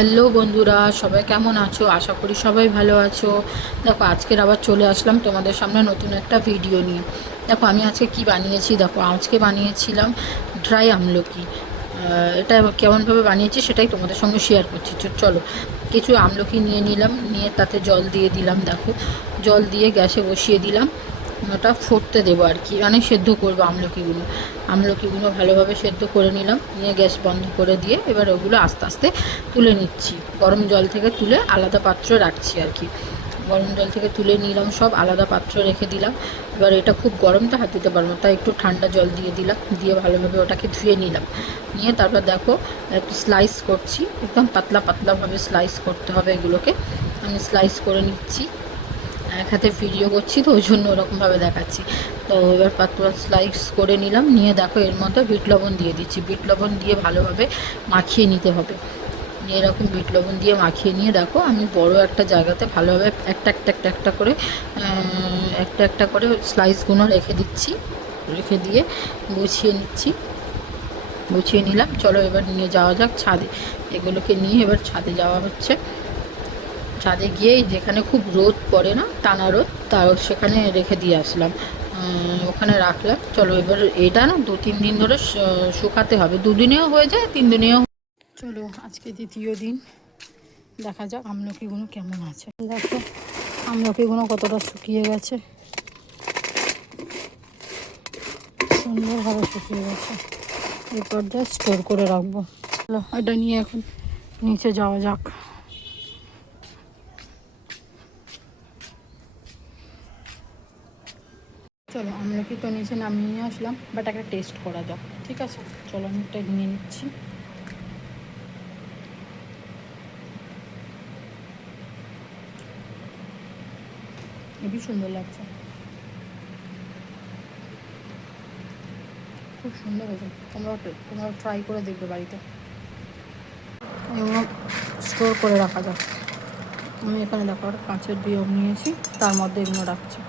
Hello বন্ধুরা, সবাই কেমন আছো? আশা করি সবাই ভালো আছো। দেখো, আজকের আবার চলে আসলাম তোমাদের সামনে নতুন একটা ভিডিও নিয়ে। দেখো, আমি আজকে কি বানিয়েছি। দেখো, আজকে বানিয়েছিলাম ড্রাই আমলকি। এটা কেমনভাবে বানিয়েছি সেটাই তোমাদের সঙ্গে শেয়ার করছি। চলো, কিছু আমলকি নিয়ে নিলাম, নিয়ে তাতে জল দিয়ে দিলাম। দেখো, জল দিয়ে গ্যাসে বসিয়ে দিলাম। ওটা ফুটতে দেবো আর কি, মানে সেদ্ধ করবো আমলকিগুলো ভালোভাবে সেদ্ধ করে নিলাম, নিয়ে গ্যাস বন্ধ করে দিয়ে এবার ওগুলো আস্তে আস্তে তুলে নিচ্ছি। গরম জল থেকে তুলে আলাদা পাত্র রাখছি আর কি। গরম জল থেকে তুলে নিলাম, সব আলাদা পাত্র রেখে দিলাম। এবার এটা খুব গরমটা হাত দিতে পারবো, তাই একটু ঠান্ডা জল দিয়ে দিলাম, দিয়ে ভালোভাবে ওটাকে ধুয়ে নিলাম। নিয়ে তারপর দেখো, একটু স্লাইস করছি, একদম পাতলা পাতলাভাবে স্লাইস করতে হবে এগুলোকে। আমি স্লাইস করে নিচ্ছি, এক হাতে ভিডিও করছি তো ওই জন্য ওরকমভাবে দেখাচ্ছি। তো এবার পাতলা স্লাইস করে নিলাম, নিয়ে দেখো এর মধ্যে বিট লবণ দিয়ে দিচ্ছি। বিট লবণ দিয়ে ভালোভাবে মাখিয়ে নিতে হবে। এরকম বিট লবণ দিয়ে মাখিয়ে নিয়ে দেখো, আমি বড় একটা জায়গাতে ভালোভাবে একটা একটা করে স্লাইসগুলো রেখে দিচ্ছি। রেখে দিয়ে গুছিয়ে নিচ্ছি, গুছিয়ে নিলাম। চলো এবার নিয়ে যাওয়া যাক ছাদে। এগুলোকে নিয়ে এবার ছাদে যাওয়া হচ্ছে। ছাদে গিয়ে যেখানে খুব রোদ পড়ে না, টানা রোদ, তার সেখানে রেখে দিয়ে আসলাম। ওখানে রাখলাম। চলো এবার এটা না 2-3 দিন ধরে শুকাতে হবে। 2 দিনেও হয়ে যায়, 3 দিনেও। চলো, আজকে দ্বিতীয় দিন, দেখা যাক আমলকিগুলো কেমন আছে। দেখো, আমলকিগুলো কতটা শুকিয়ে গেছে, সুন্দরভাবে শুকিয়ে গেছে। এরপর যা স্টোর করে রাখবো। চলো, এটা নিয়ে এখন নিচে যাওয়া যাক। চলো, আমলকি তো নিচে নামিয়ে নিয়ে আসলাম, বাট একটা টেস্ট করা যাক, ঠিক আছে? চলো, আমি একটা নিয়ে নিচ্ছি। হেবি সুন্দর লাগছে, খুব সুন্দর হয়েছে। তোমরা ট্রাই করে দেখবে বাড়িতে। এগুলো স্টোর করে রাখা যাক। আমি এখানে দেখো একটা কাঁচের বিয়ম নিয়েছি, তার মধ্যে এগুলো রাখছি।